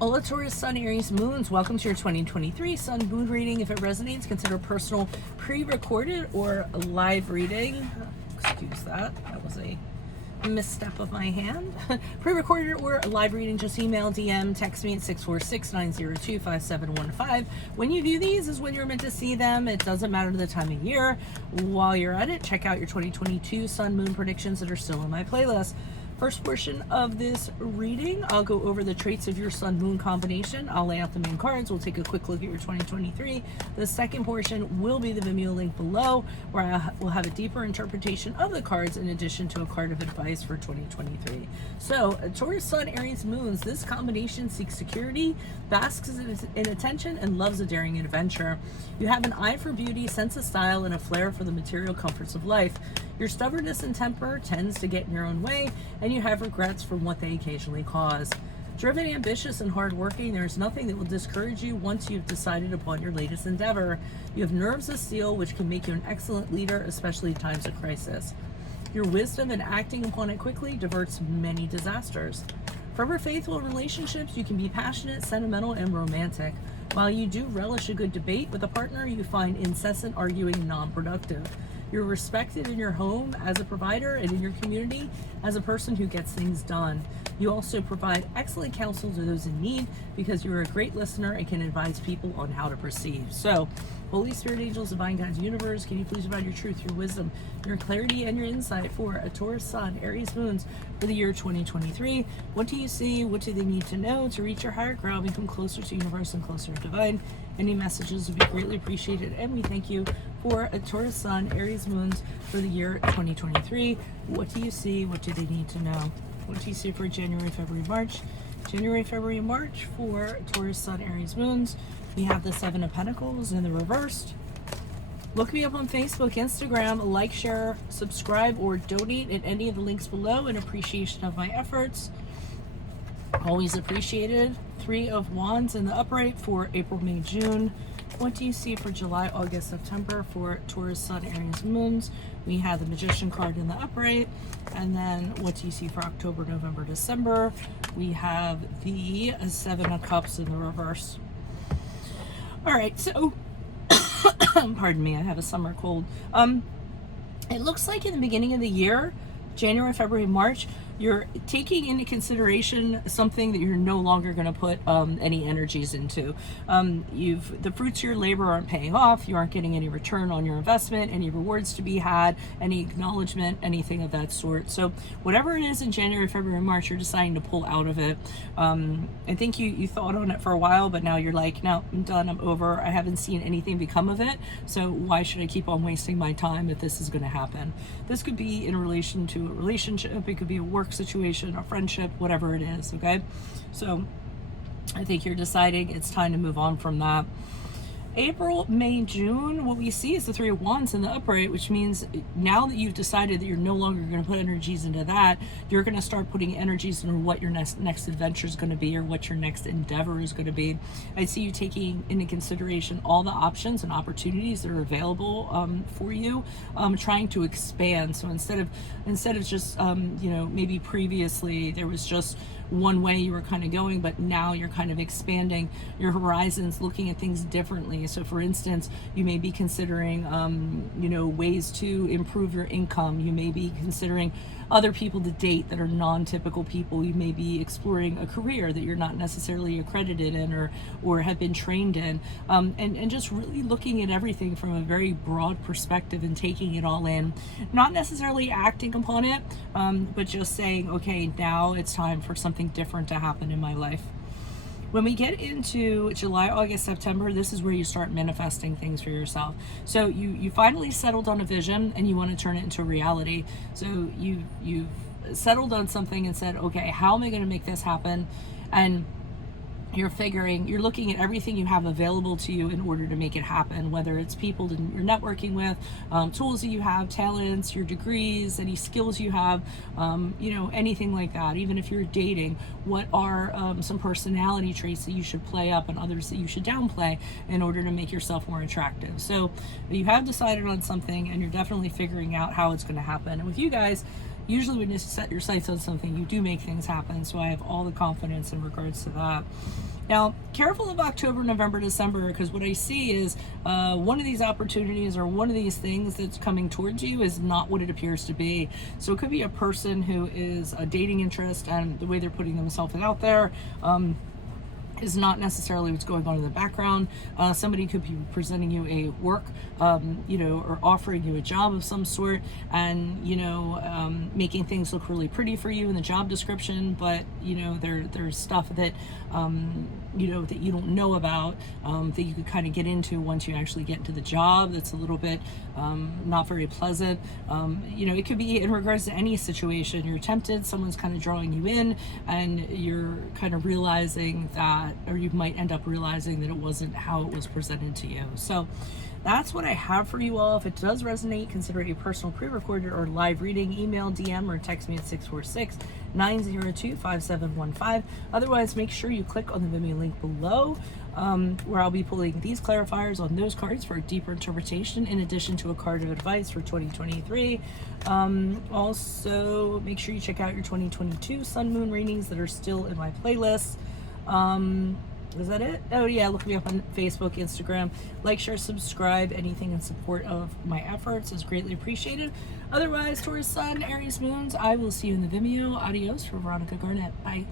Hola Taurus, Sun, Aries, Moons. Welcome to your 2023 Sun Moon reading. If it resonates, consider personal pre-recorded or live reading. Excuse that. That was a misstep of my hand. Pre-recorded or live reading, just email, DM, text me at 646-902-5715. When you view these is when you're meant to see them. It doesn't matter the time of year. While you're at it, check out your 2022 Sun Moon predictions that are still in my playlist. First portion of this reading, I'll go over the traits of your Sun Moon combination. I'll lay out the main cards. We'll take a quick look at your 2023. The second portion will be the Vimeo link below, where we'll have a deeper interpretation of the cards in addition to a card of advice for 2023. So, Taurus, Sun, Aries, Moons. This combination seeks security, basks in attention, and loves a daring adventure. You have an eye for beauty, sense of style, and a flair for the material comforts of life. Your stubbornness and temper tends to get in your own way, and you have regrets from what they occasionally cause. Driven, ambitious, and hardworking, there is nothing that will discourage you once you've decided upon your latest endeavor. You have nerves of steel, which can make you an excellent leader, especially in times of crisis. Your wisdom in acting upon it quickly diverts many disasters. Forever faithful in relationships, you can be passionate, sentimental, and romantic. While you do relish a good debate with a partner, you find incessant arguing non-productive. You're respected in your home as a provider and in your community as a person who gets things done. You also provide excellent counsel to those in need because you're a great listener and can advise people on how to proceed. So, Holy Spirit, angels, divine guides, universe, can you please provide your truth, your wisdom, your clarity, and your insight for a Taurus, Sun, Aries, Moons for the year 2023? What do you see? What do they need to know to reach your higher ground, become closer to universe and closer to divine? Any messages would be greatly appreciated, and we thank you for a Taurus, Sun, Aries, Moons for the year 2023. What do you see? What do they need to know? What do you see for January, February, March? January, February, March for Taurus, Sun, Aries, Moons. We have the Seven of Pentacles in the reversed. Look me up on Facebook, Instagram, like, share, subscribe, or donate at any of the links below in appreciation of my efforts. Always appreciated. Three of Wands in the upright for April, May, June. What do you see for July, August, September for Taurus, Sun, Aries, Moons? We have the Magician card in the upright. And then what do you see for October, November, December? We have the Seven of Cups in the reverse. All right, so pardon me, I have a summer cold. It looks like in the beginning of the year, January, February, March, you're taking into consideration something that you're no longer going to put any energies into. The fruits of your labor aren't paying off. You aren't getting any return on your investment, any rewards to be had, any acknowledgement, anything of that sort. So whatever it is in January, February, March, you're deciding to pull out of it. I think you thought on it for a while, but now you're like, no, I'm done, I'm over. I haven't seen anything become of it. So why should I keep on wasting my time if this is going to happen? This could be in relation to a relationship. It could be a work situation, a friendship, whatever it is, okay? So I think you're deciding it's time to move on from that. April, May, June, what we see is the Three of Wands in the upright, which means now that you've decided that you're no longer going to put energies into that, you're going to start putting energies into what your next adventure is going to be or what your next endeavor is going to be. I see you taking into consideration all the options and opportunities that are available for you, trying to expand. So instead of just maybe previously there was just one way you were kind of going, but now you're kind of expanding your horizons, looking at things differently. So for instance, you may be considering ways to improve your income. You may be considering other people to date that are non-typical people. You may be exploring a career that you're not necessarily accredited in or have been trained in, and just really looking at everything from a very broad perspective and taking it all in, not necessarily acting upon it, but just saying, okay, now it's time for something different to happen in my life. When we get into July, August, September, this is where you start manifesting things for yourself. So you finally settled on a vision and you want to turn it into reality. So you've settled on something and said, okay, how am I going to make this happen? And you're looking at everything you have available to you in order to make it happen, whether it's people that you're networking with, tools that you have, talents, your degrees, any skills you have, anything like that. Even if you're dating, what are some personality traits that you should play up and others that you should downplay in order to make yourself more attractive? So you have decided on something and you're definitely figuring out how it's going to happen. And with you guys, usually when you set your sights on something, you do make things happen. So I have all the confidence in regards to that. Now, careful of October, November, December, because what I see is one of these opportunities or one of these things that's coming towards you is not what it appears to be. So it could be a person who is a dating interest, and the way they're putting themselves out there is not necessarily what's going on in the background. Somebody could be presenting you a work, or offering you a job of some sort, and making things look really pretty for you in the job description, but there's stuff that that you don't know about, that you could kind of get into once you actually get into the job. That's a little bit not very pleasant. It could be in regards to any situation. You're tempted, someone's kind of drawing you in, and you're kind of realizing that, or you might end up realizing that it wasn't how it was presented to you. So that's what I have for you all. If it does resonate, consider a personal pre-recorded or live reading. Email, DM, or text me at 646-902-5715. Otherwise, make sure you click on the Vimeo link below, where I'll be pulling these clarifiers on those cards for a deeper interpretation, in addition to a card of advice for 2023. Also, make sure you check out your 2022 Sun Moon readings that are still in my playlist. Is that it? Oh yeah, look me up on Facebook, Instagram. Like, share, subscribe. Anything in support of my efforts is greatly appreciated. Otherwise, Taurus Sun, Aries Moons, I will see you in the Vimeo. Adios for Veronica Garnet. Bye.